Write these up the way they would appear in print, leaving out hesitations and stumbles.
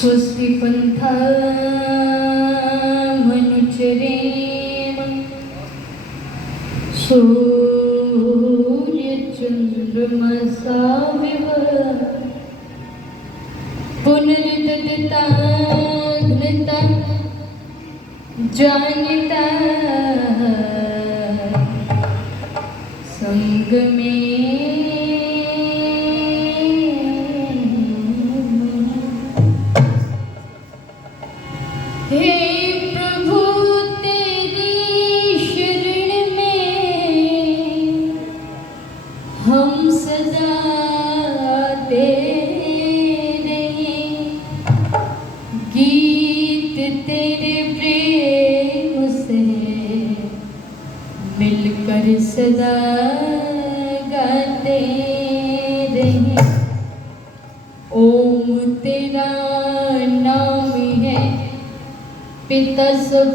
स्वस्ति पंथा मनुचरेम सूर्य चंद्रमसा विव पुनर्दत्ता घृता जानता संग में हे प्रभु तेरी शरण में हम सदा तेरे गीत तेरे प्रेम से मिलकर सदा गाते रहे। ओम तेरा नाम है पिता सब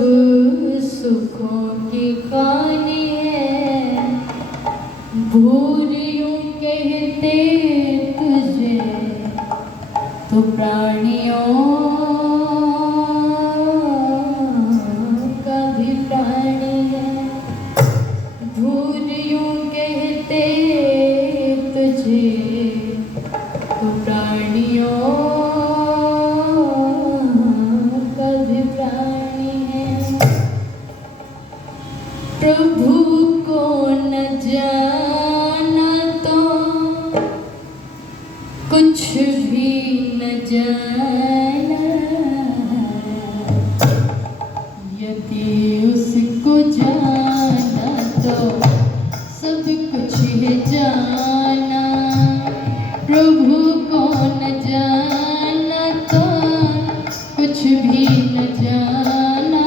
सुखों की खानी है, भूर यूं कहते तुझे तो प्राणियों का भी प्राणी है। भूर यूं कहते तुझे तो प्राणियों प्रभु को न जाना तो कुछ भी न जाना, यदि उसको जाना तो सब कुछ है जाना। प्रभु को न जाना तो कुछ भी न जाना,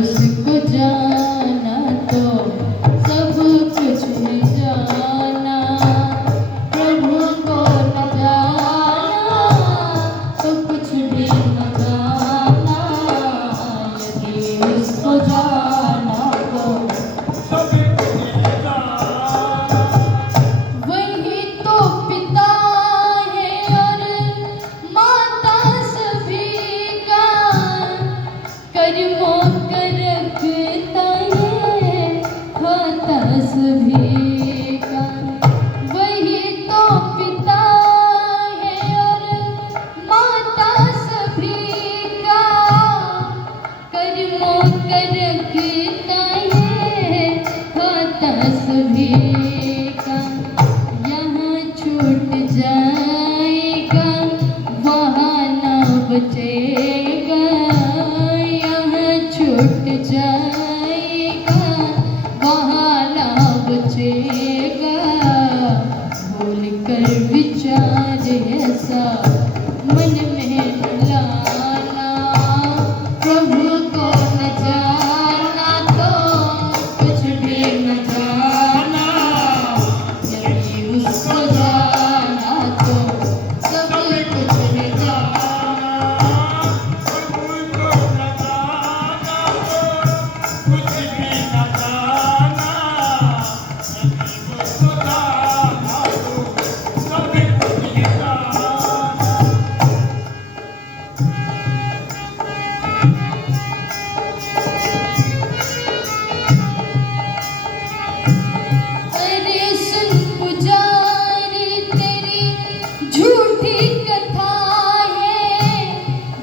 उसको जाना तो सब कुछ है जाना। प्रभु को न जाना तो कुछ भी न जाना, यदि उसको जाना तो सब कुछ है जाना। वही तो पिता है और माता सभी का, कर्मों सभी का। वही तो पिता है और माता सभी का, कर्मों का रखता है खाता सभी का। यहाँ छूट जाएगा वहाँ ना बचेगा, यहाँ छूट जाएगा वहाँ ना बचेगा। भूल कर विचार ऐसा मन में न लाना। प्रभु को न जाना तो कुछ भी न जाना, यदि उसको जाना तो सब कुछ है जाना। प्रभु को न जाना तो कुछ भी न जाना, उसको जाना तो सब कुछ है जाना। अरे सुन पुजारी तेरी झूठी कथा है,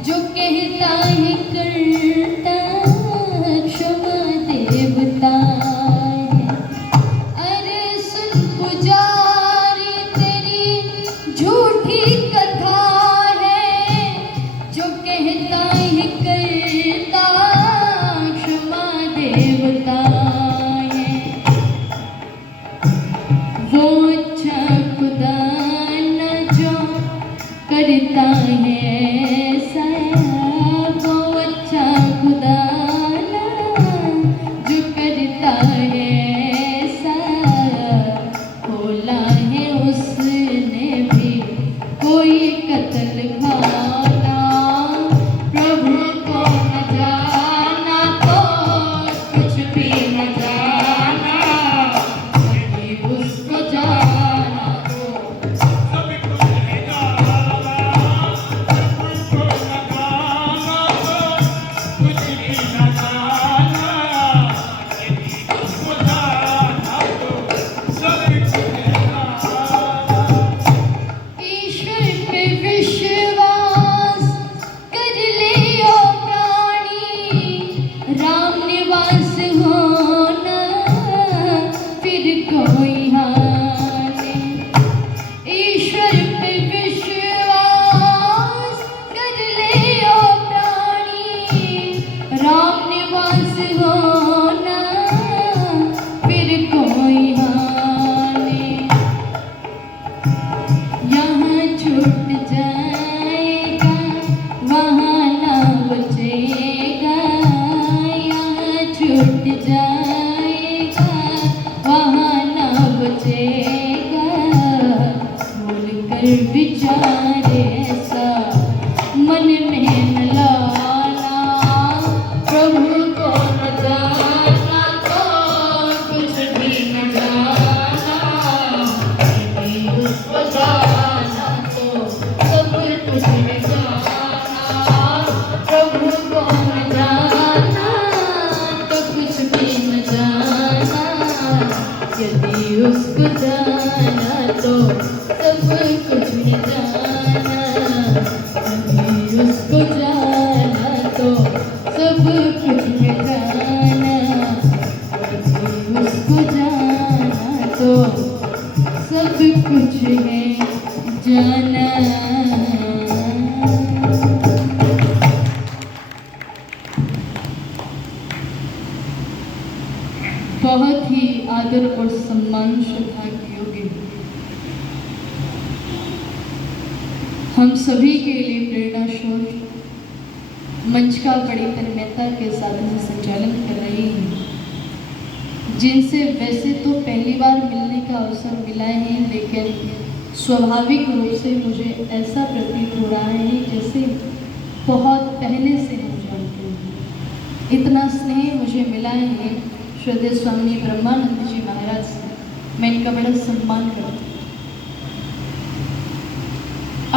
जो कहता है करता क्षमा देवता है। अरे सुन पुजारी तेरी झूठी कथा है, जो कहता है करता क्षमा देवता है। वो अच्छा खुदा न जो करता है ऐसा, वो अच्छा न जाना तो कुछ भी न जाना, यदि उसको जाना तो सब कुछ है जाना, यदि उसको जाना तो सब कुछ है जाना, यदि उसको जाना तो सब कुछ है जाना। बहुत ही आदर और सम्मान श्रद्धा के योग्य हम सभी के लिए प्रेरणा स्रोत मंच का बड़ी तन्मयता के साथ संचालन कर रही है, जिनसे वैसे तो पहली बार मिलने का अवसर मिला है, लेकिन स्वाभाविक रूप से मुझे ऐसा प्रतीत हो रहा है जैसे बहुत पहले से हम जानते हैं। इतना स्नेह मुझे मिला है श्रद्धेय स्वामी ब्रह्मानंद जी महाराज से, मैं इनका बड़ा सम्मान करती हूँ।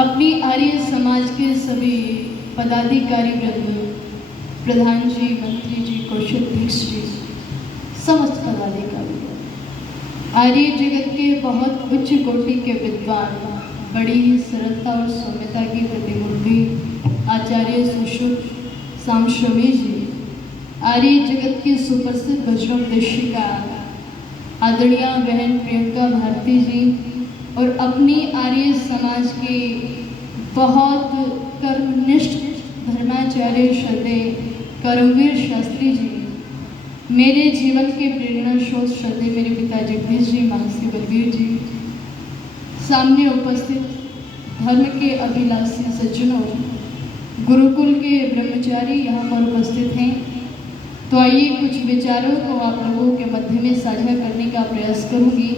अपनी आर्य समाज के सभी पदाधिकारी वृंद, प्रधान जी, मंत्री जी, कोषाध्यक्ष जी, समस्त पदाधिकारी, आर्य जगत के बहुत उच्च कोटि के विद्वान, बड़ी ही सरलता और सौम्यता की प्रतिमूर्ति आचार्य सुश्रुत सामश्रमी जी, आर्य जगत की सुप्रसिद्ध वज्रोपदेशिका आदरणीय बहन प्रियंका भारती जी, और अपनी आर्य समाज के बहुत कर्मनिष्ठ धर्माचार्य श्रद्धेय कर्मवीर शास्त्री जी, मेरे जीवन के प्रेरणा स्रोत श्रद्धेय मेरे पिता जगदीश जी, महर्षि बलवीर जी, सामने उपस्थित धर्म के अभिलाषी सज्जनों, गुरुकुल के ब्रह्मचारी यहाँ पर उपस्थित हैं। तो आइए कुछ विचारों को आप लोगों के मध्य में साझा करने का प्रयास करूंगी,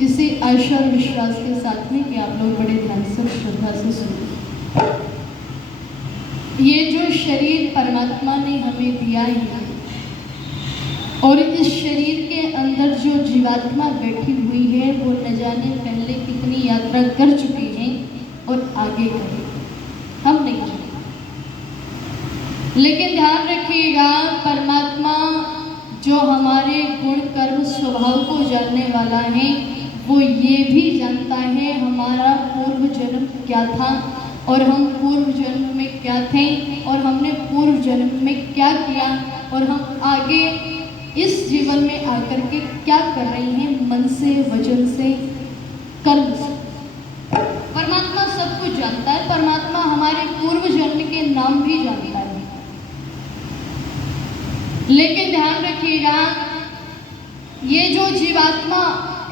इसी आशा और विश्वास के साथ में कि आप लोग बड़े ध्यान से श्रद्धा से सुनें। ये जो शरीर परमात्मा ने हमें दिया है और इस शरीर के अंदर जो जीवात्मा बैठी हुई है वो न जाने पहले कितनी यात्रा कर चुकी है और आगे करेगी, हम नहीं जानते। लेकिन ध्यान रखिएगा, परमात्मा जो हमारे गुण कर्म स्वभाव को जानने वाला है, वो ये भी जानता है हमारा पूर्व जन्म क्या था और हम पूर्व जन्म में क्या थे और हमने पूर्व जन्म में क्या किया और हम आगे इस जीवन में आकर के क्या कर रहे हैं, मन से, वचन से, कर्म से। परमात्मा सब कुछ जानता है। परमात्मा हमारे पूर्व जन्म के नाम भी जानता है। लेकिन ध्यान रखिएगा, ये जो जीवात्मा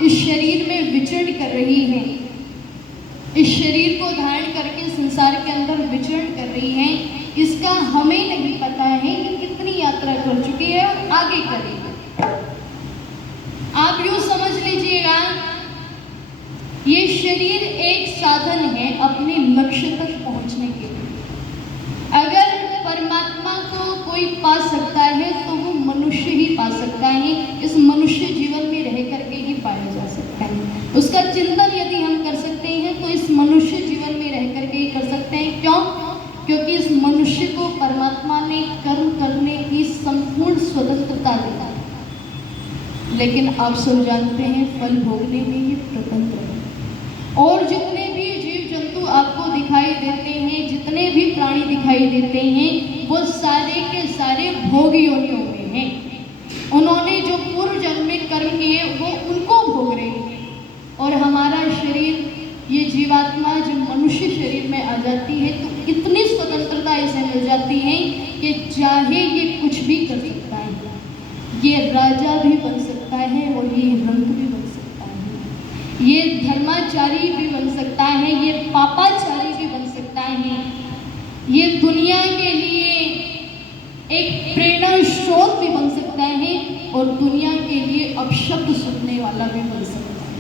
इस शरीर में विचरण कर रही है, इस शरीर को धारण करके संसार के अंदर विचरण कर रही है, इसका हमें नहीं पता है कि कितनी यात्रा कर चुकी है और आगे करेगी। आप यूं समझ लीजिएगा, ये शरीर एक साधन है अपने लक्ष्य तक पहुंचने के लिए। अगर परमात्मा को कोई पा सकता है तो वो मनुष्य ही पा सकता है। इस मनुष्य जीवन में रह करके ही पाया जा सकता है। उसका चिंतन यदि हम कर सकते हैं तो इस मनुष्य जीवन में रह करके ही कर सकते हैं। क्यों? क्योंकि इस मनुष्य को परमात्मा ने कर्म करने की संपूर्ण स्वतंत्रता दी है। लेकिन आप सब जानते हैं, फल भोगने में ये स्वतंत्र है। और जितने भी जीव जंतु आपको दिखाई देते हैं, जितने भी प्राणी दिखाई देते हैं, वो सारे के सारे भोग योनियों में हैं। उन्होंने जो पूर्व जन्म में कर्म किए वो उनको भोग रहे हैं। और हमारा शरीर, ये जीवात्मा जब मनुष्य शरीर में आ जाती है तो इतनी स्वतंत्रता इसे मिल जाती है कि चाहे ये कुछ भी कर सकता है। ये राजा भी बन सकता है और ये रंक भी बन सकता है। ये धर्माचारी भी बन सकता है, ये पापाचारी भी बन सकता है। ये दुनिया के लिए एक प्रेरणा स्रोत भी बन सकता है और दुनिया के लिए अपशब्द सुनने वाला भी बन सकता है।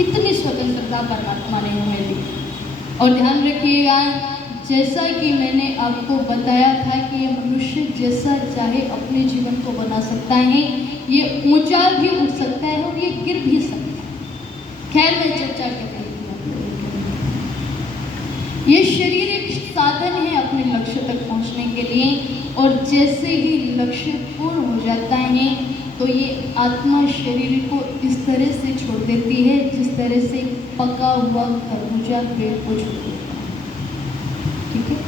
इतनी स्वतंत्रता परमात्मा ने हमें दी। और ध्यान रखिएगा, जैसा कि मैंने आपको बताया था कि ये मनुष्य जैसा चाहे अपने जीवन को बना सकता है, ये ऊंचा भी उठ सकता है और ये गिर भी सकता है। खैर, मैं चर्चा कर रही हूँ। ये शरीर एक साधन है अपने लक्ष्य तक पहुंचने के और जैसे ही लक्ष्य पूर्ण हो जाता है तो ये आत्मा शरीर को इस तरह से छोड़ देती है जिस तरह से पका हुआ खरबूजा पेड़ को छोड़ देता है। ठीक है,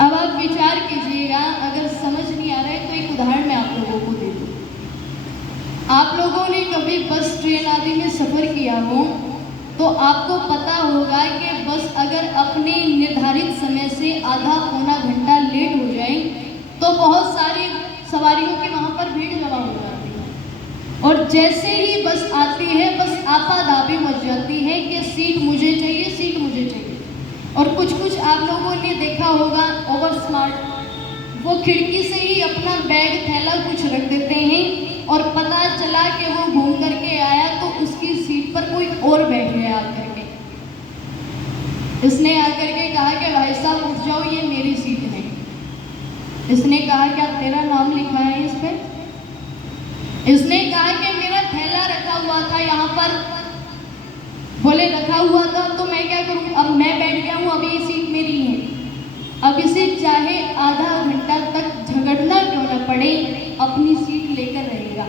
अब आप विचार कीजिएगा, अगर समझ नहीं आ रहा है तो एक उदाहरण मैं आप लोगों को दे दूं। आप लोगों ने कभी बस ट्रेन आदि में सफ़र किया हो तो आपको पता होगा कि बस अगर अपने निर्धारित समय से आधा पौना घंटा लेट हो जाए तो बहुत सारी सवारियों की वहाँ पर भीड़ जमा हो जाती है और जैसे ही बस आती है बस आपाधापी मच जाती है कि सीट मुझे चाहिए, सीट मुझे चाहिए। और कुछ कुछ आप लोगों ने देखा होगा ओवर स्मार्ट, वो खिड़की से ही अपना बैग थैला कुछ रख देते हैं और पता चला कि वो घूम करके आया तो उसकी सीट पर कोई और बैठ गया आकर के। इसने आकर के कहा कि भाई साहब उठ जाओ, ये मेरी सीट है। इसने कहा क्या तेरा नाम लिखा है इस पे? इसने कहा कि मेरा थैला रखा हुआ था यहाँ पर। बोले रखा हुआ था तो मैं क्या करूँ, अब मैं बैठ गया हूँ, अभी ये सीट मेरी है। अब इसे चाहे आधा घंटा तक झगड़ना क्यों न पड़े, अपनी सीट लेकर रहेगा।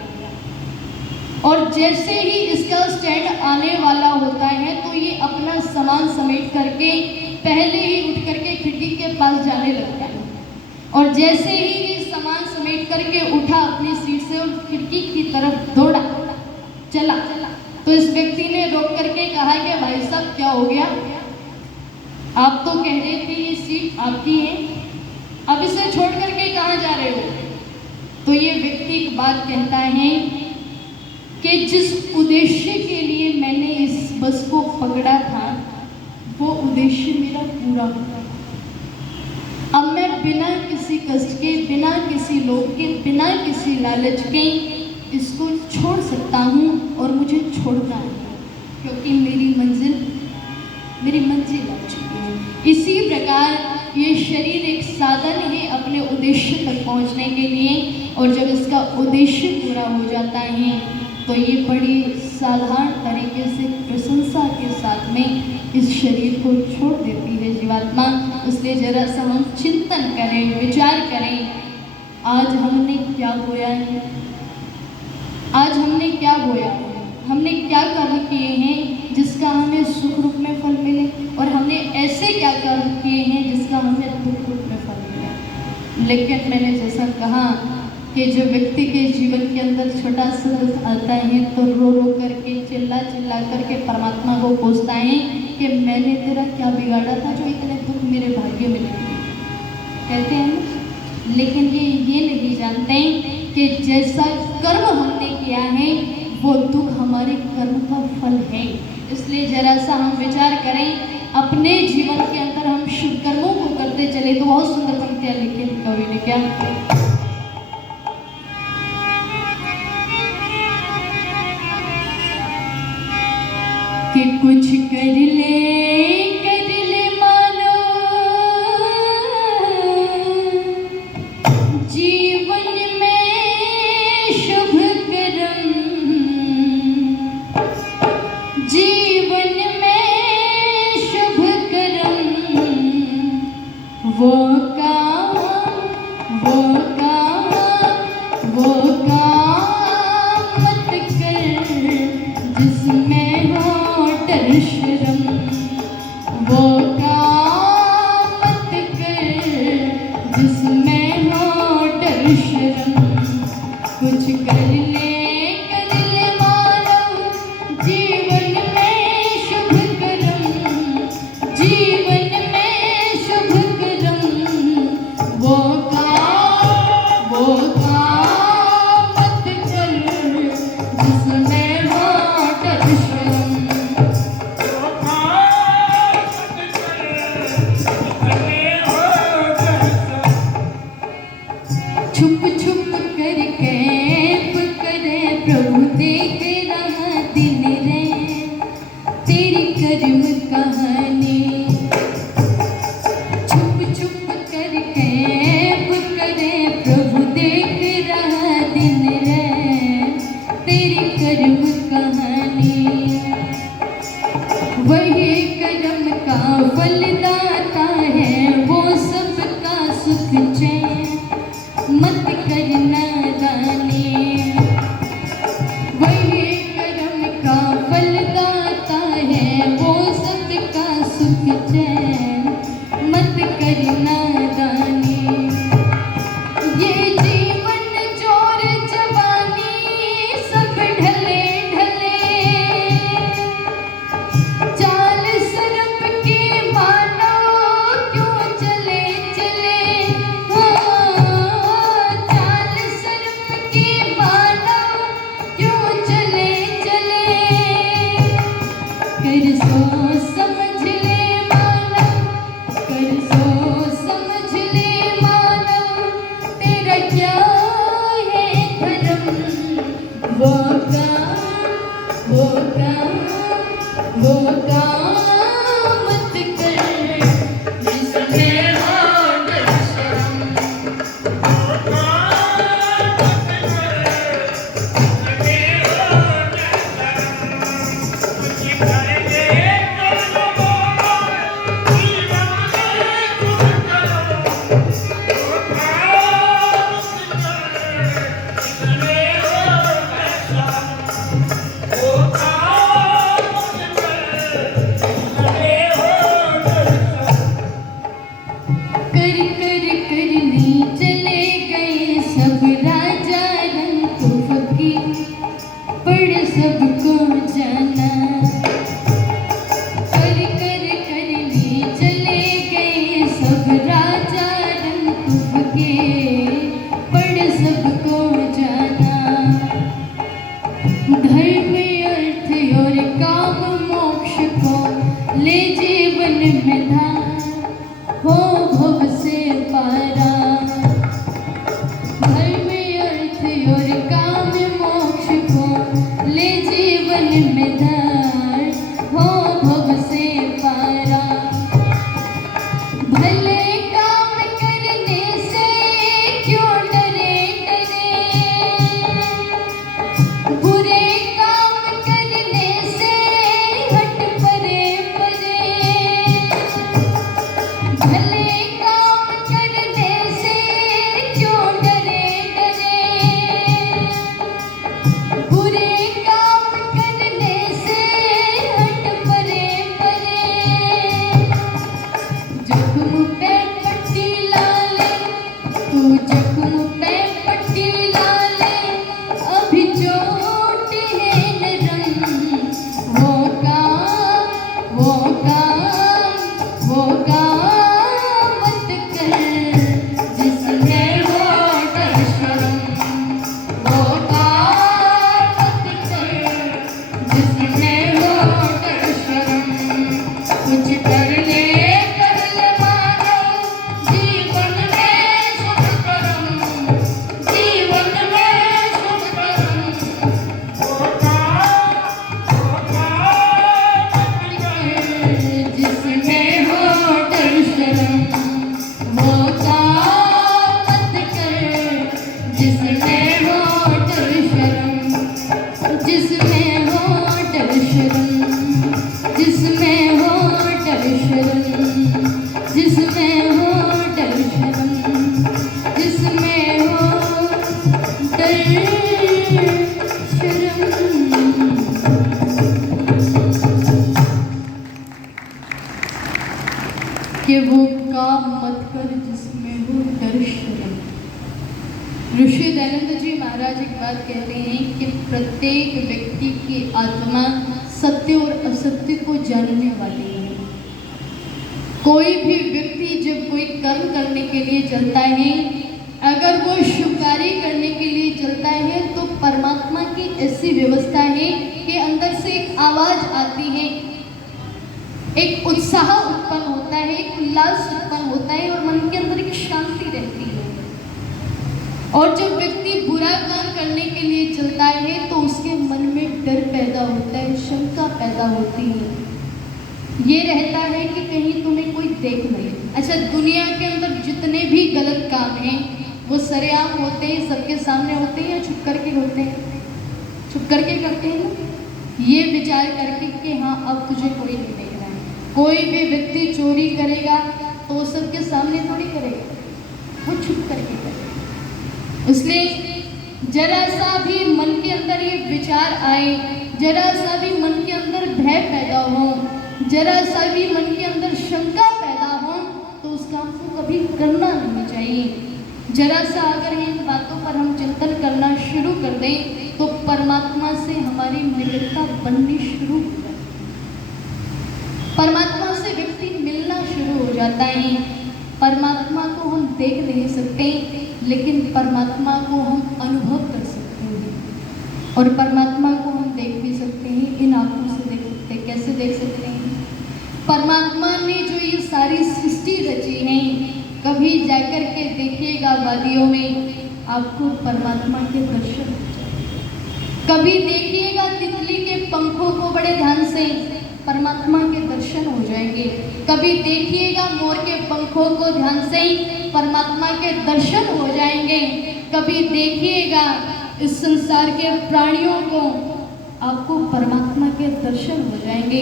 और जैसे ही इसका स्टैंड आने वाला होता है तो ये अपना सामान समेट करके पहले ही उठ करके खिड़की के पास जाने लगता है। और जैसे ही ये सामान समेट करके उठा अपनी सीट से और खिड़की की तरफ दौड़ा चला, तो इस व्यक्ति ने रोक करके कहा कि भाई साहब क्या हो गया, आप तो कह रहे थे ये सीट आपकी है, अब इसे छोड़ करके कहाँ जा रहे हो? तो ये व्यक्ति एक बात कहता है कि जिस उद्देश्य के लिए मैंने इस बस को पकड़ा था वो उद्देश्य मेरा पूरा हुआ। अब मैं बिना किसी कष्ट के, बिना किसी लोभ के, बिना किसी लालच के इसको छोड़ सकता हूँ और मुझे छोड़ना है क्योंकि मेरी मंजिल आ चुकी है। इसी प्रकार ये शरीर एक साधन है अपने उद्देश्य तक पहुँचने के लिए, और जब इसका उद्देश्य पूरा हो जाता है तो ये बड़ी साधारण तरीके से प्रशंसा के साथ में इस शरीर को छोड़ देती है जीवात्मा। इसलिए जरा सा हम चिंतन करें, विचार करें, आज हमने क्या बोया है, आज हमने क्या बोया, हमने क्या कर्म किए हैं जिसका हमें सुख रूप में फल मिले, और हमने ऐसे क्या कर्म किए हैं जिसका हमें दुख रूप में फल मिले। लेकिन मैंने जैसा कहा कि जो व्यक्ति के जीवन के अंदर छोटा सा दुख आता है तो रो रो करके, चिल्ला चिल्ला करके परमात्मा को पूछता है कि मैंने तेरा क्या बिगाड़ा था जो इतने दुख मेरे भाग्य में लगे, कहते हैं। लेकिन ये नहीं जानते कि जैसा कर्म हमने किया है वो दुख हमारे कर्म का फल है। इसलिए जरा सा हम विचार करें, अपने जीवन के अंदर हम शुभ कर्मों को करते चले। तो बहुत सुंदर पंक्तियां लिखी कवि ने, क्या कि कुछ कर ले मानो जीवन में शुभ कर्म, जीवन में शुभ कर्म, वो काम मत कर जिसमें हो शर्म, वो काम मत कर जिसमें हो डर शर्म। कुछ कर ले मानो जीवन में शुभ कर्म, जीवन में शुभ कर्म, जिसमें हो डर शर्म, वो काम मत कर जिसमें हो डर शर्म। कुछ करने कर ले मानो जीवन में शुभ कर्म, जीवन में शुभ कर्म। जिसमें हो डर शर्म, वो काम मत कर जिसमें हो डर शर्म, जिसमें हो डर शर्म, जिसमें हो डर शर्म, जिसमें हो डर शर्म, जिसमें हो डर शर्म। कि वो काम मत कर जिसमें हो डर शर्म। ऋषि दयानंद जी महाराज एक बात कहते हैं कि प्रत्येक व्यक्ति की आत्मा सत्य और असत्य को जानने वाली है। कोई भी व्यक्ति जब कोई कर्म करने के लिए चलता है, अगर वो शुभ कार्य करने के लिए चलता है तो परमात्मा की ऐसी व्यवस्था है कि अंदर से एक आवाज आती है, एक उत्साह उत्पन्न होता है, एक उल्लास उत्पन्न होता है और मन के अंदर एक शांति रहती है। और जब व्यक्ति बुरा काम करने के लिए चलता है तो उसके मन में डर पैदा होता है, शंका पैदा होती है। ये रहता है कि कहीं तुम्हें कोई देख न ले। अच्छा, दुनिया के अंदर जितने भी गलत काम हैं वो सरेआम होते हैं, सबके सामने होते हैं या छुप करके होते हैं? छुप करके करते हैं ना, ये विचार करके कि हाँ अब तुझे कोई नहीं देख रहा है। कोई भी व्यक्ति चोरी करेगा तो वो सबके सामने थोड़ी करेगा, वो छुप करके करेगा। इसलिए जरा सा भी मन के अंदर ये विचार आए, जरा सा भी मन के अंदर भय पैदा हो, जरा सा भी मन के अंदर शंका पैदा हो तो उस काम को कभी करना नहीं चाहिए। जरा सा अगर इन बातों पर हम चिंतन करना शुरू कर दें तो परमात्मा से हमारी निकटता बननी शुरू हो जाती है। परमात्मा से व्यक्ति मिलना शुरू हो जाता है। परमात्मा को हम देख नहीं सकते लेकिन परमात्मा को हम अनुभव कर सकते हैं। और परमात्मा को हम देख भी सकते हैं, इन आंखों से देख सकते हैं। कैसे देख सकते हैं? परमात्मा ने जो ये सारी सृष्टि रची है, कभी जाकर के देखिएगा वादियों में, आपको परमात्मा के दर्शन हो जाएंगे। कभी देखिएगा तितली के पंखों को बड़े ध्यान से, परमात्मा के दर्शन हो जाएंगे। कभी देखिएगा मोर के पंखों को ध्यान से, परमात्मा के दर्शन हो जाएंगे। कभी देखिएगा इस संसार के प्राणियों को, आपको परमात्मा के दर्शन हो जाएंगे।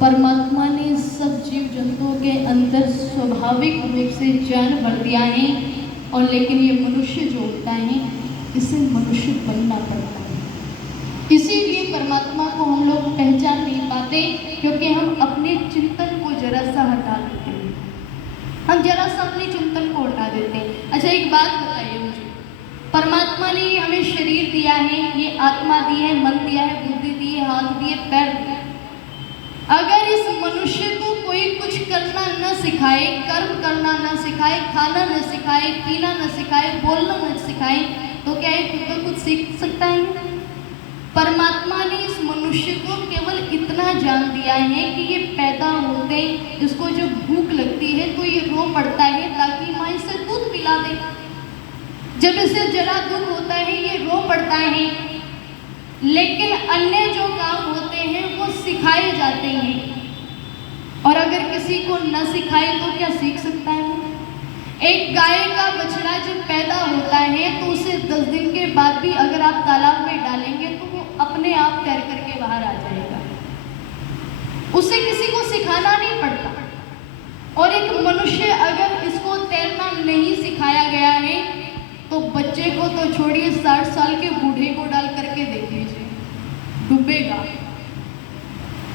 परमात्मा ने सब जीव जंतुओं के अंदर स्वाभाविक रूप से जान भर दिया है, और लेकिन ये मनुष्य जो होता है इसे मनुष्य बनना पड़ता है। इसीलिए परमात्मा को हम लोग पहचान नहीं पाते, क्योंकि हम अपने चिंतन को जरा सा हटा देते हैं। हम जरा सा अपने चिंतन को हटा देते हैं। अच्छा, एक बात बताइए मुझे, परमात्मा ने हमें शरीर दिया है, ये आत्मा दी है, मन दिया है, बुद्धि दी है, हाथ दिए, पैर दिए। अगर इस मनुष्य को कोई कुछ करना न सिखाए, कर्म करना न सिखाए, खाना न सिखाए, पीना न सिखाए, बोलना न सिखाए, तो क्या ये खुद को कुछ सीख सकता है? परमात्मा ने इस मनुष्य को केवल इतना जान दिया है कि ये पैदा होते, इसको जब भूख लगती है तो ये रो पड़ता है ताकि माँ इसे दूध पिला दे। जब इसे जरा दुख होता है ये रो पड़ता है। लेकिन अन्य जो काम होते हैं वो सिखाए जाते हैं, और अगर किसी को न सिखाए तो क्या सीख सकता है? एक गाय का बछड़ा जब पैदा होता है तो उसे 10 दिन के बाद भी अगर आप तालाब में डालेंगे तो वो अपने आप तैर करके बाहर आ जाएगा। उसे किसी को सिखाना नहीं पड़ता। और एक मनुष्य अगर इसको तैरना नहीं सिखाया गया है तो बच्चे को तो छोड़िए, 60 साल के बूढ़े को डाल करके देख लीजिए, डूबेगा।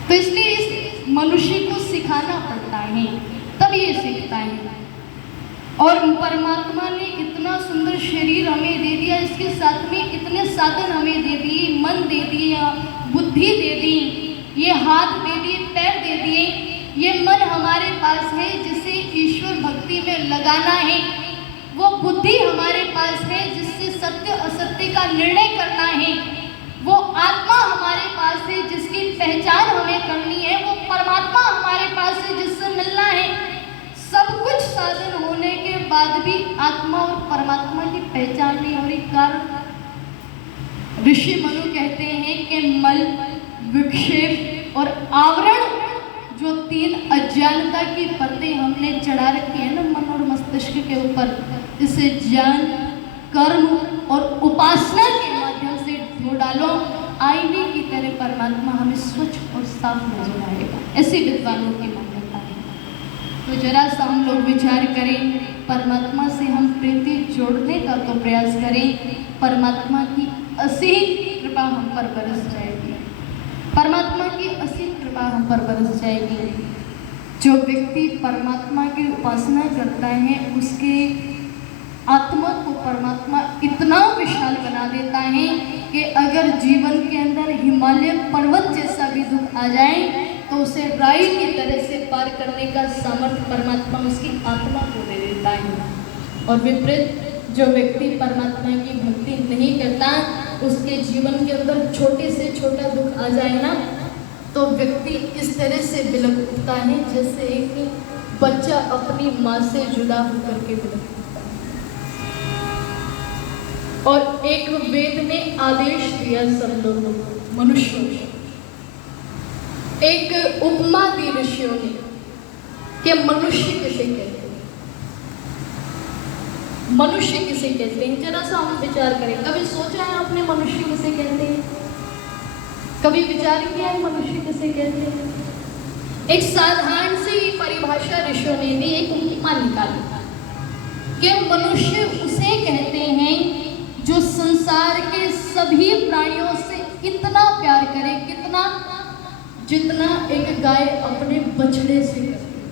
तो इसलिए इस मनुष्य को सिखाना पड़ता है, तब ये सीखता है। और परमात्मा ने इतना सुंदर शरीर हमें दे दिया, इसके साथ में इतने साधन हमें दे दिए, मन दे दिया, बुद्धि दे दी, ये हाथ दे दिए, पैर दे दिए, ये मन हमारे पास है जिसे ईश्वर भक्ति में लगाना है, वो बुद्धि हमारे पास है जिससे सत्य असत्य का निर्णय करना है, वो आत्मा हमारे पास है जिसकी पहचान हमें करनी है, वो परमात्मा हमारे पास है जिससे मिलना है। सब कुछ साधन होने के बाद भी आत्मा और परमात्मा की पहचान नहीं हो रही। कारण ऋषि मनु कहते हैं कि मल, विक्षेप और आवरण, जो तीन अज्ञानता की परतें हमने चढ़ा रखी है ना मन और मस्तिष्क के ऊपर, इसे ज्ञान, कर्म और उपासना के माध्यम से धो डालो, आईने की तरह परमात्मा हमें स्वच्छ और साफ नजर आएगा। ऐसी विद्वानों की मान्यता है। तो जरा सा हम लोग विचार करें, परमात्मा से हम प्रीति जोड़ने का तो प्रयास करें, परमात्मा की असीम कृपा हम पर बरस जाएगी, परमात्मा की असीम कृपा हम पर बरस जाएगी। जो व्यक्ति परमात्मा की उपासना करता है उसके आत्मा को परमात्मा इतना विशाल बना देता है कि अगर जीवन के अंदर हिमालय पर्वत जैसा भी दुख आ जाए तो उसे राई की तरह से पार करने का सामर्थ्य परमात्मा उसकी आत्मा को दे देता है। और विपरीत जो व्यक्ति परमात्मा की भक्ति नहीं करता, उसके जीवन के अंदर छोटे से छोटा दुख आ जाए ना, तो व्यक्ति इस तरह से बिलख उठता है जैसे एक बच्चा अपनी माँ से जुदा होकर के बिलख उठता है। और एक वेद ने आदेश दिया सब लोगों को, मनुष्यों को, एक उपमा दी ऋषियों ने कि मनुष्य किसे कहते हैं, मनुष्य किसे कहते हैं। जरा सा हम विचार करें, कभी सोचा है आपने मनुष्य किसे कहते हैं? कभी विचार किया है मनुष्य किसे कहते हैं? एक साधारण सी परिभाषा ऋषियों ने दी, एक उपमा निकाली कि मनुष्य उसे कहते हैं जो संसार के सभी प्राणियों से इतना प्यार करे, कितना, जितना एक गाय अपने बछड़े से करती है।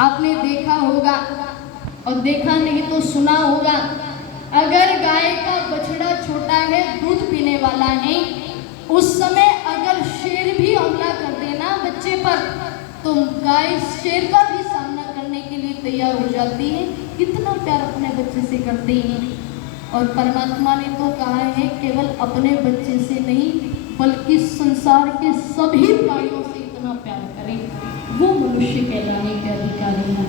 आपने देखा होगा, और देखा नहीं तो सुना होगा, अगर गाय का बछड़ा छोटा है, दूध पीने वाला है, उस समय अगर शेर भी हमला कर देना बच्चे पर, तो गाय शेर का भी सामना करने के लिए तैयार हो जाती है। कितना प्यार अपने बच्चे से करते हैं। और परमात्मा ने तो कहा है केवल अपने बच्चे से नहीं बल्कि संसार के सभी प्राणियों से इतना प्यार करें, वो मनुष्य कहलाने के अधिकारी हैं।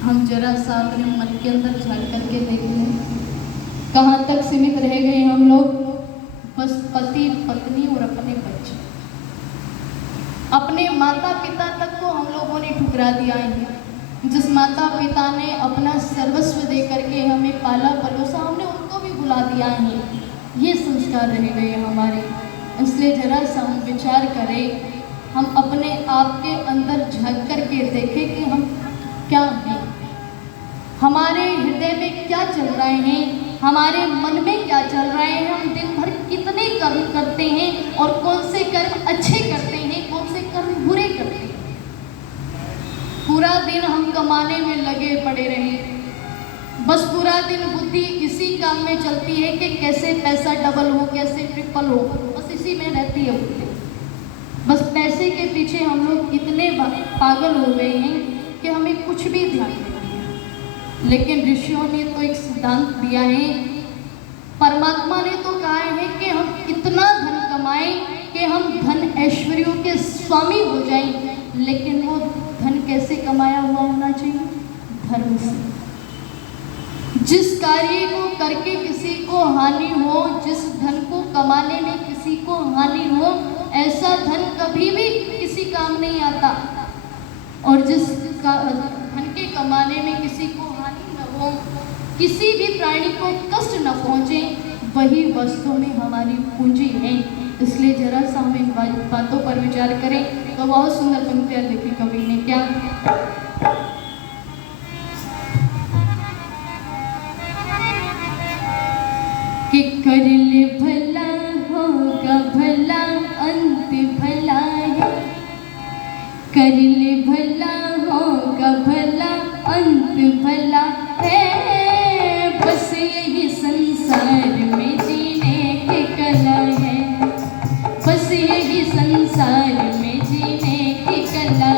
हम जरा सा अपने मन के अंदर झांक करके देख लें, कहाँ तक सीमित रह गए हम लोग। बस पति पत्नी और अपने बच्चे, अपने माता पिता तक को हम लोगों ने ठुकरा दिया है। जिस माता पिता ने अपना सर्वस्व दे करके हमें पाला पलोसा, हमने उनको भी भुला दिया है। ये संस्कार रह गए हमारे। इसलिए जरा सा हम विचार करें, हम अपने आप के अंदर झांक करके देखें कि हम क्या हैं, हमारे हृदय में क्या चल रहे हैं, हमारे मन में क्या चल रहे हैं, हम दिन भर कितने कर्म करते हैं और कौन से कर्म अच्छे करते हैं, कौन से कर्म बुरे करते हैं। पूरा दिन हम कमाने में लगे पड़े रहे, बस पूरा दिन बुद्धि इसी काम में चलती है कि कैसे पैसा डबल हो, कैसे ट्रिपल हो, बस इसी में रहती है बुद्धि। बस पैसे के पीछे हम लोग इतने पागल हो गए हैं कि हमें कुछ भी ध्यान नहीं है। लेकिन ऋषियों ने तो एक सिद्धांत दिया है, परमात्मा ने तो कहा है कि हम इतना धन कमाएं कि हम धन ऐश्वर्यों के स्वामी हो जाएं। लेकिन वो धन कैसे कमाया हुआ होना चाहिए? धर्म से। जिस कार्य को करके किसी को हानि हो, जिस धन को कमाने में किसी को हानि हो, ऐसा धन कभी भी किसी काम नहीं आता। और जिस धन के कमाने में किसी को हानि न हो, किसी भी प्राणी को कष्ट न पहुँचे, वही वस्तु में हमारी पूंजी है। इसलिए जरा सा हम इन बातों पर विचार करें। तो बहुत सुंदर पंक्तियाँ लिखी कवि ने, क्या कि कर ले भला होगा भला अंत भला है, कर ले भला होगा भला अंत भला है, बस यही संसार में जीने की कला है, बस यही संसार में जीने की कला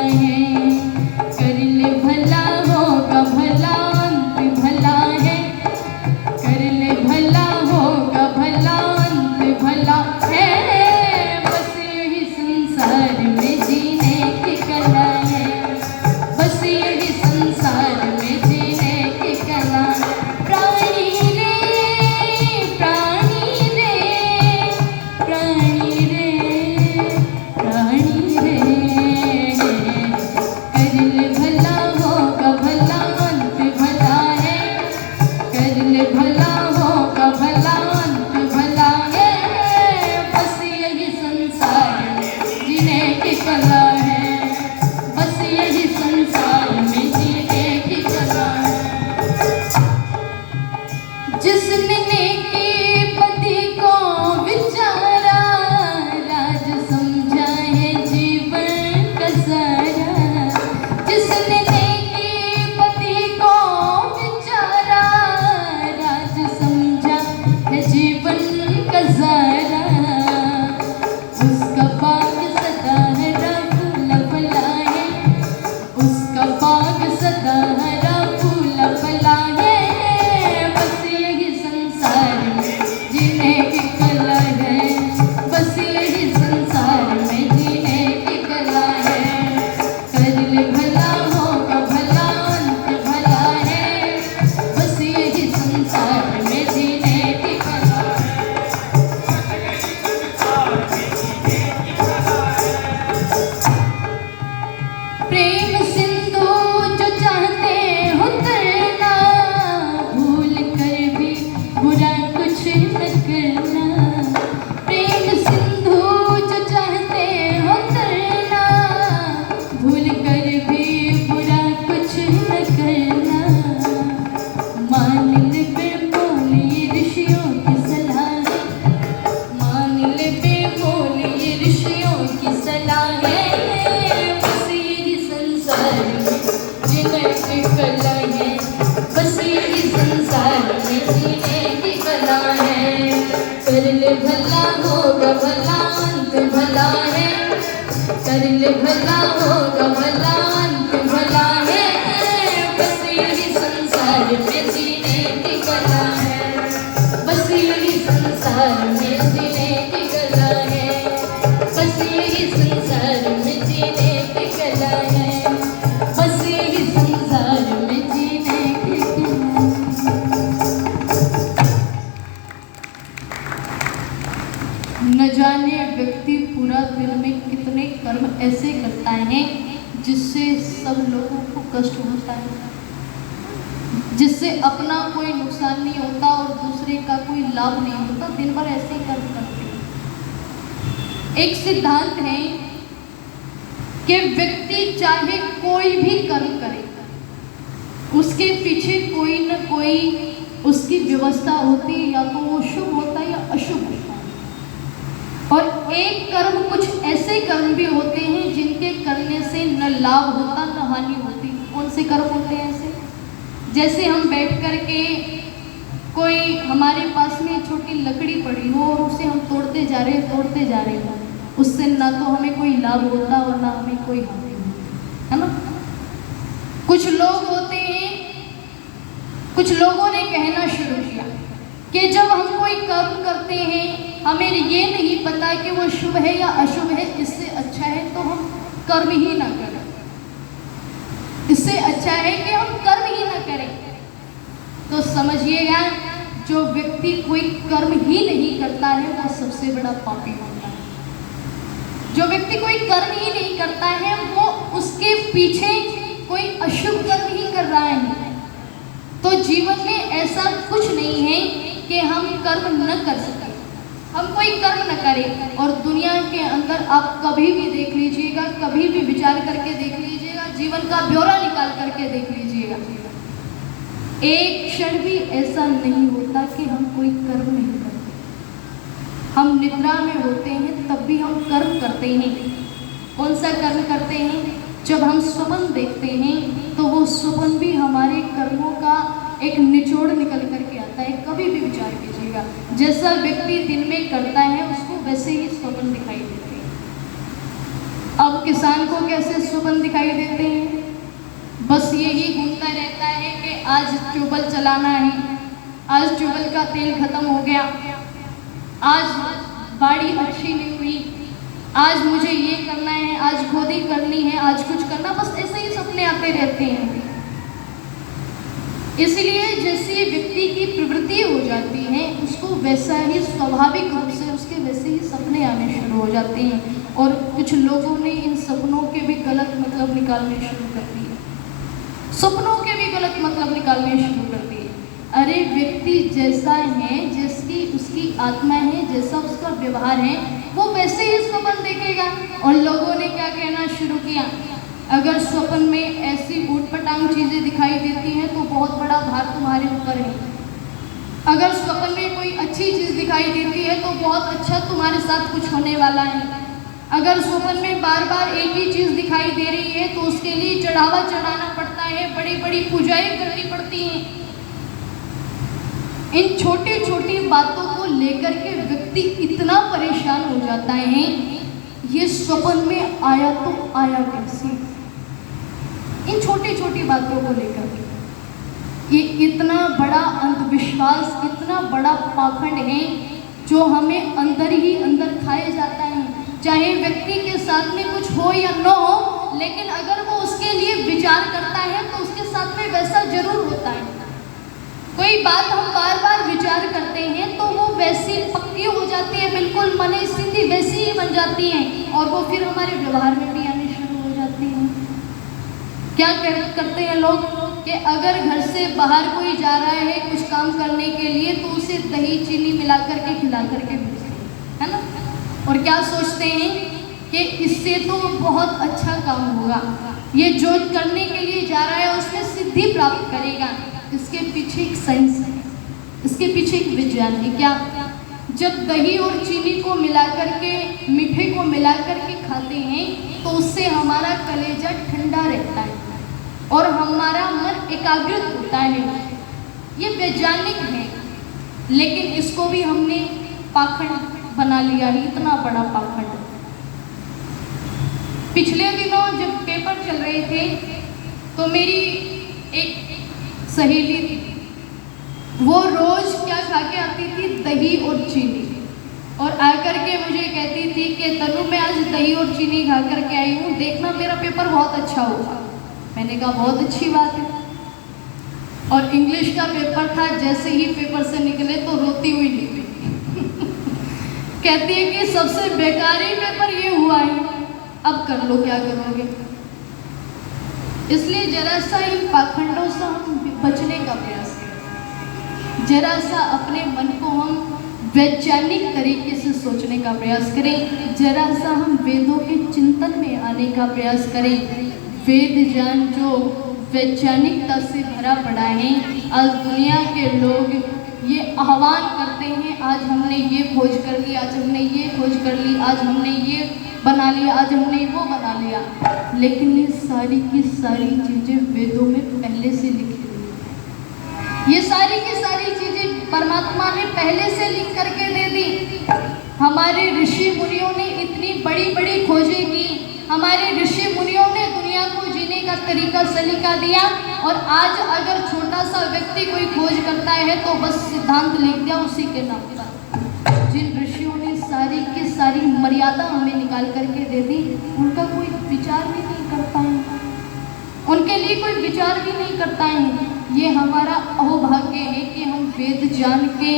होगा भला, अंत भला है। कर ले भला होगा भला, अंत भला है। बस यही संसार में जीने की कला है, बस यही संसार में जीने की कला है, बस यही संसार में जीने की कला है, बस यही संसार में जीने की कला है। न जाने व्यक्ति पूरा दिन में कितने कर्म ऐसे करता है जिससे सब लोगों को कष्ट होता है, जिससे अपना कोई नुकसान नहीं होता और दूसरे का कोई लाभ नहीं होता। दिन भर ऐसे ही कर्म करते हैं। एक सिद्धांत है कि व्यक्ति चाहे कोई भी कर्म करे, उसके पीछे कोई न कोई उसकी व्यवस्था होती है, या तो वो शुभ होता है या अशुभ होता है। और एक कर्म, कुछ ऐसे कर्म भी होते हैं जिनके करने से न लाभ होता न हानि होती। कौन से कर्म होते हैं ऐसे? जैसे हम बैठ कर के, कोई हमारे पास में छोटी लकड़ी पड़ी हो और उसे हम तोड़ते जा रहे हैं, उससे ना तो हमें कोई लाभ होता और ना हमें कोई हानि होती, है ना। कुछ लोग होते हैं, कुछ लोगों ने कहना शुरू किया कि जब हम कोई कर्म करते हैं, हमें ये नहीं पता कि वो शुभ है या अशुभ है, इससे अच्छा है तो हम कर्म ही ना करें, इससे अच्छा है कि हम कर्म ही ना करें। तो समझिएगा, जो व्यक्ति कोई कर्म ही नहीं करता है वो सबसे बड़ा पापी होता है। जो व्यक्ति कोई कर्म ही नहीं करता है वो, उसके पीछे कोई अशुभ कर्म ही कर रहा है। तो जीवन में ऐसा कुछ नहीं है कि हम कर्म न कर सकें, हम कोई कर्म न करें। और दुनिया के अंदर आप कभी भी देख लीजिएगा, कभी भी विचार करके देख लीजिएगा, जीवन का ब्यौरा निकाल करके देख लीजिएगा, एक क्षण भी ऐसा नहीं होता कि हम कोई कर्म नहीं करते। हम निद्रा में होते हैं तब भी हम कर्म करते हैं। कौन सा कर्म करते हैं? जब हम स्वप्न देखते हैं तो वो स्वप्न भी हमारे कर्मों का एक निचोड़ निकल करके आता है। कभी भी विचार कीजिएगा, जैसा व्यक्ति दिन में करता है उसको वैसे ही स्वप्न दिखाई देते हैं। अब किसान को कैसे स्वप्न दिखाई देते हैं? बस यही घूमता रहता है कि आज ट्यूबवेल चलाना है, आज ट्यूबवेल का तेल खत्म हो गया, आज बाड़ी अच्छी नहीं हुई, आज मुझे ये करना है, आज खोदी करनी है, आज कुछ करना, बस ऐसे ही सपने आते रहते हैं। इसलिए जैसे व्यक्ति की प्रवृत्ति हो जाती है, उसको वैसा ही स्वाभाविक रूप से उसके वैसे ही सपने आने शुरू हो जाते हैं। और कुछ लोगों ने इन सपनों के भी गलत मतलब निकालने शुरू कर दिए, सपनों के भी गलत मतलब निकालने शुरू कर दिए। अरे व्यक्ति जैसा है, जैसी उसकी आत्मा है, जैसा उसका व्यवहार है, वो वैसे ही स्वप्न देखेगा। और लोगों ने क्या कहना शुरू किया, अगर स्वप्न में ऐसी ऊटपटांग चीज़ें दिखाई देती हैं तो बहुत बड़ा भार तुम्हारे ऊपर है। अगर स्वप्न में कोई अच्छी चीज़ दिखाई देती है तो बहुत अच्छा तुम्हारे साथ कुछ होने वाला है। अगर स्वप्न में बार बार एक ही चीज़ दिखाई दे रही है तो उसके लिए चढ़ावा चढ़ाना पड़ता है, बड़ी बड़ी पूजाएं करनी पड़ती हैं। इन छोटी छोटी बातों को लेकर के व्यक्ति इतना परेशान हो जाता है, ये स्वप्न में आया तो आया कैसे। इन छोटी छोटी बातों को लेकर के ये इतना बड़ा अंधविश्वास, इतना बड़ा पाखंड है जो हमें अंदर ही अंदर खाए जाता है। चाहे व्यक्ति के साथ में कुछ हो या न हो, लेकिन अगर वो उसके लिए विचार करता है तो उसके साथ में वैसा जरूर होता है। कोई बात हम बार बार विचार करते हैं तो वो वैसी पक्की हो जाती है, बिल्कुल मन स्थिति वैसी ही बन जाती है और वो फिर हमारे व्यवहार में भी आने शुरू हो जाती है। क्या करते हैं लोग कि अगर घर से बाहर कोई जा रहा है कुछ काम करने के लिए तो उसे दही चीनी मिला करके खिला करके भेजते हैं, है ना। और क्या सोचते हैं कि इससे तो बहुत अच्छा काम होगा, ये जो करने के लिए जा रहा है उसमें सिद्धि प्राप्त करेगा। इसके पीछे एक साइंस है, इसके पीछे एक विज्ञान है। क्या? जब दही और चीनी को मिला करके, मीठे को मिला करके खाते हैं तो उससे हमारा कलेजा ठंडा रहता है और हमारा मन एकाग्रित होता है। ये वैज्ञानिक है, लेकिन इसको भी हमने पाखंड बना लिया है इतना बड़ा पाखंड। पिछले दिनों जब पेपर चल रहे थे तो मेरी एक सहेली थी, वो रोज क्या खा के आती थी, दही और चीनी, और आकर के मुझे कहती थी कि तनु मैं आज दही और चीनी खा करके आई हूँ, देखना मेरा पेपर बहुत अच्छा होगा। मैंने कहा बहुत अच्छी बात है। और इंग्लिश का पेपर था, जैसे ही पेपर से निकले तो रोती हुई निकली। कहती है कि सबसे बेकार ही पेपर ये हुआ है, अब कर लो क्या करोगे। इसलिए जरा सा इन पाखंडों से हम बचने का प्रयास करें, जरा सा अपने मन को हम वैज्ञानिक तरीके से सोचने का प्रयास करें, जरा सा हम वेदों के चिंतन में आने का प्रयास करें। वेद ज्ञान जो वैज्ञानिकता से भरा पड़ा है, आज दुनिया के लोग ये आह्वान करते हैं, आज हमने ये खोज कर ली, आज हमने ये खोज कर ली, आज हमने ये बना लिया, आज हमने वो बना लिया, लेकिन ये सारी की सारी चीज़ें वेदों में पहले से लिखी हुई हैं। ये सारी की सारी चीज़ें परमात्मा ने पहले से लिख करके दे दी। हमारे ऋषि मुनियों ने इतनी बड़ी बड़ी खोजें की, हमारे ऋषि मुनियों ने दुनिया को जीने का तरीका सलीका दिया, और आज अगर छोटा सा व्यक्ति कोई खोज करता है तो बस सिद्धांत लिख दिया उसी के नाम पर। जिन ऋषियों ने सारी की सारी मर्यादा हमें निकाल करके दे दी, उनका कोई विचार भी नहीं करता है, उनके लिए कोई विचार भी नहीं करता है। ये हमारा अहोभाग्य है कि हम वेद जान के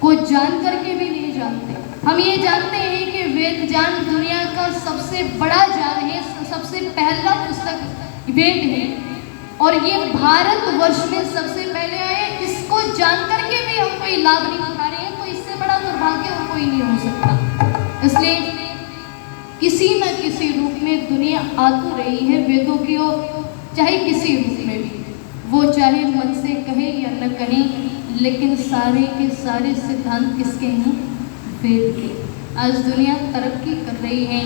को जान करके भी नहीं जानते। हम ये जानते हैं कि वेद ज्ञान दुनिया का सबसे बड़ा ज्ञान है, सबसे पहला पुस्तक वेद है, और ये भारतवर्ष में सबसे पहले आए। इसको जान करके भी हम कोई लाभ नहीं उठा रहे हैं, तो इससे बड़ा दुर्भाग्य और कोई नहीं हो सकता। इसलिए किसी न किसी रूप में दुनिया आ तो रही है वेदों की ओर, चाहे किसी रूप में भी, वो चाहे मन से कहे या न कहे, लेकिन सारे के सारे सिद्धांत किसके हैं? वेद के। आज दुनिया तरक्की कर रही है,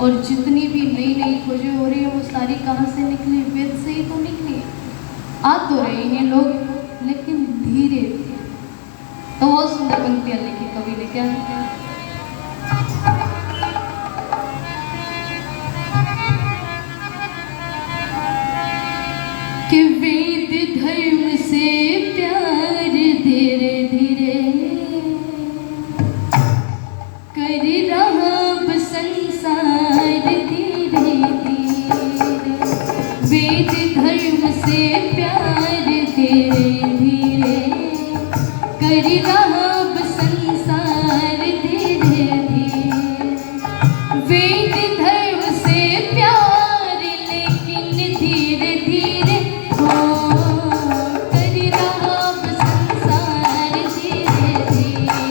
और जितनी भी नई नई खोजें हो रही है वो सारी कहाँ से निकली? वेद से ही तो निकली। आ तो रहे हैं लोग, लेकिन धीरे धीरे। तो बहुत सुंदर पंक्तियाँ लिखी कवि ने, क्या कि वेद धर्म से प्यार धीरे धीरे कर रहा अब संसार धीरे धीरे। वेद धर्म से प्यार धीरे धीरे कर रहा अब संसार धीरे धीरे। वेद धर्म से प्यार लेकिन धीरे धीरे हो कर रहा अब संसार धीरे धीरे।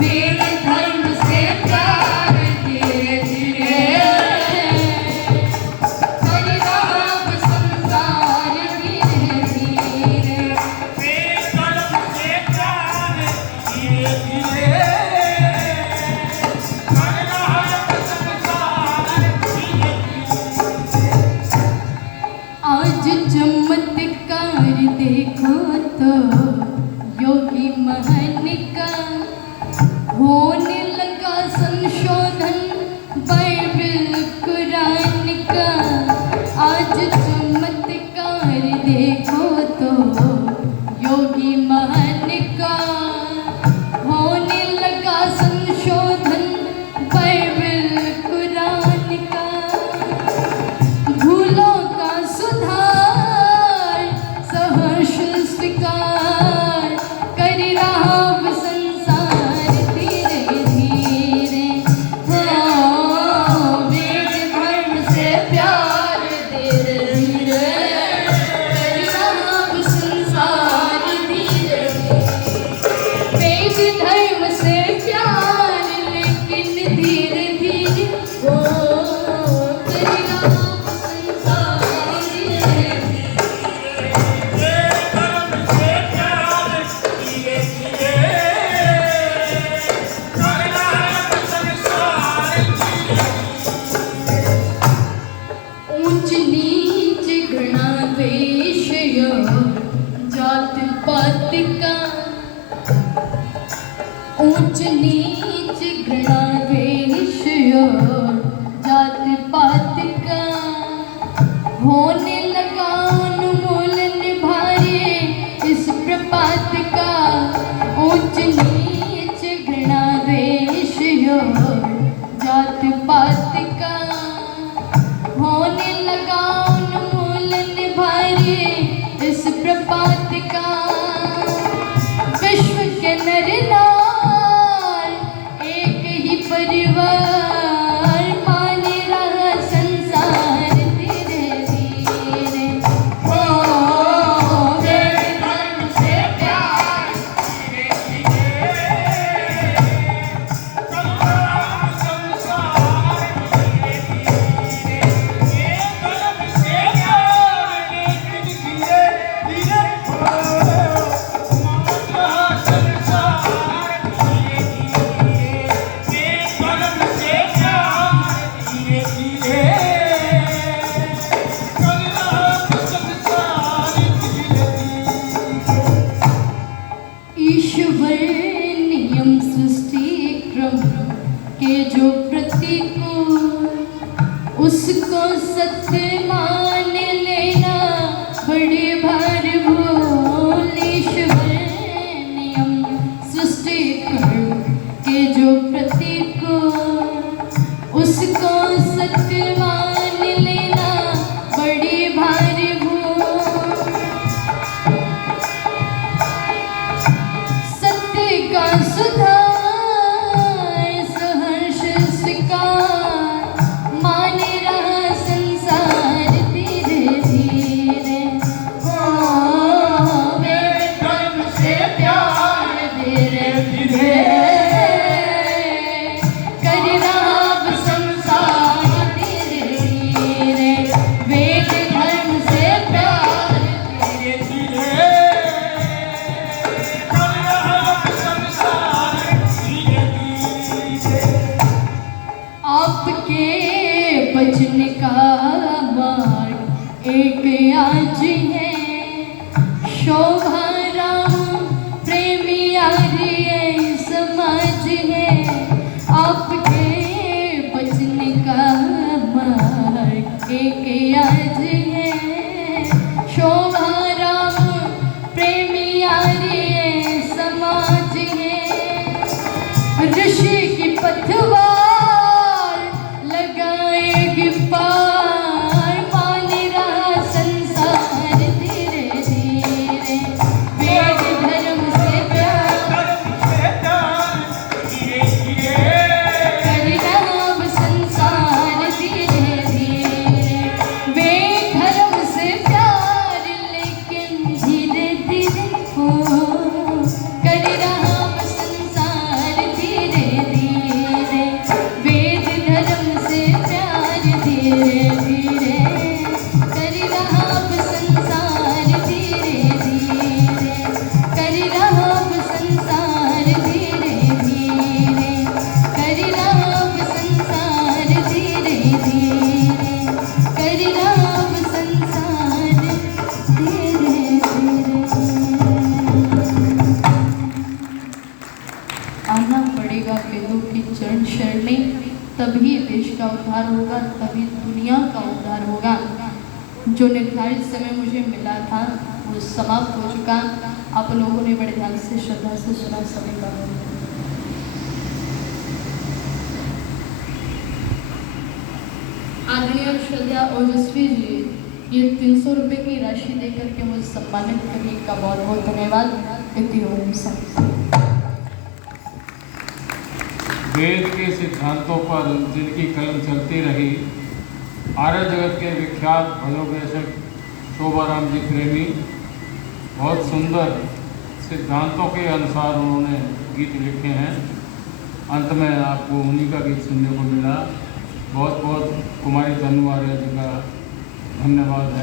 वेद धर्म से प्यार धीरे धीरे कर रहा अब संसार धीरे धीरे। वेद धर्म से प्यार धीरे धीरे कर रहा है संसार धीरे धीरे। आज चमत्कार देखो तो योगी महन का होने लगा संशोधन बाइबल कुरान का। आज चमत्कार देखो तो योगी महन का होने लगा संशोधन बाइबल कुरान का। भूलों का सुधार सहर्ष स्वीकार कर रहा अब संसार धीरे धीरे। हो वेद धर्म से प्यार धीरे धीरे कर रहा अब संसार धीरे धीरे। वेद धर्म से प्यार लेकिन धीरे धीरे हो कर रहा अब संसार धीरे धीरे। वेद धर्म से प्यार धीरे धीरे कर रहा है संसार धीरे धीरे। ऊंच नीच घृणा द्वेष जात पात का, ऊंच नीच घृणा द्वेष और जात पात का होने लगा उन्मूलन भारी इस प्रपात का ऊंच नीच घृणा द्वेष और जात पात का होने लगा उन्मूलन भारी इस प्रपात का विश्व के नर नार एक ही परिवार मान रहा संसार धीरे धीरे ओ मेरे धर्म से प्यार ईश्वर नियम सृष्टि क्रम के जो प्रतिकूल उसको सत्य मान लेना बड़े भार भूल ईश्वर नियम सृष्टि क्रम के जो प्रतिकूल उसको सत्य मान लेना बड़े भार भूल सत्य का सुधार सहर्ष स्वीकार मान रहा संसार धीरे धीरे ओ मेरे धर्म से प्यार धीरे धीरे कर रहा अब संसार धीरे धीरे वेद धर्म से प्यार धीरे धीरे आपके बचन का मार्ग एक आज है शोभा राम प्रेमी आर्य समाज है आपके बचन का मार्ग एक आज है शोभा राम प्रेमी आर्य समाज है ऋषि की पथवार लगाएगी पार मान रहा संसार धीरे धीरे वेद धर्म से प्यार कर रहा अब संसार धीरे धीरे वेद धर्म से प्यार लेकिन धीरे धीरे हो कर रहा अब संसार धीरे धीरे वेद धर्म से प्यार धीरे धीरे कर रहा अब संसार धीरे धीरे कर रहा अब संसार धीरे धीरे कर रहा अब संसार धीरे धीरे कर रहा अब संसार धीरे धीरे आना पड़ेगा वेदों की चरण शरण में तभी देश का उद्धार होगा तभी दुनिया का उद्धार होगा जो निर्धारित समय मुझे मिला था वो समाप्त हो चुका आप लोगों ने बड़े ध्यान से श्रद्धा से सुना सभी का आदरणीय और श्रद्धा ओजस्वी जी ये 300 रुपये की राशि देकर के मुझे सम्मानित करने का बहुत बहुत धन्यवाद वेद के सिद्धांतों पर जिनकी कलम चलती रही आर्य जगत के विख्यात भयोपदेशक शोभाराम जी प्रेमी बहुत सुंदर सिद्धांतों के अनुसार उन्होंने गीत लिखे हैं। अंत में आपको उन्हीं का गीत सुनने को मिला। बहुत बहुत कुमारी तनु आर्य जी का धन्यवाद है।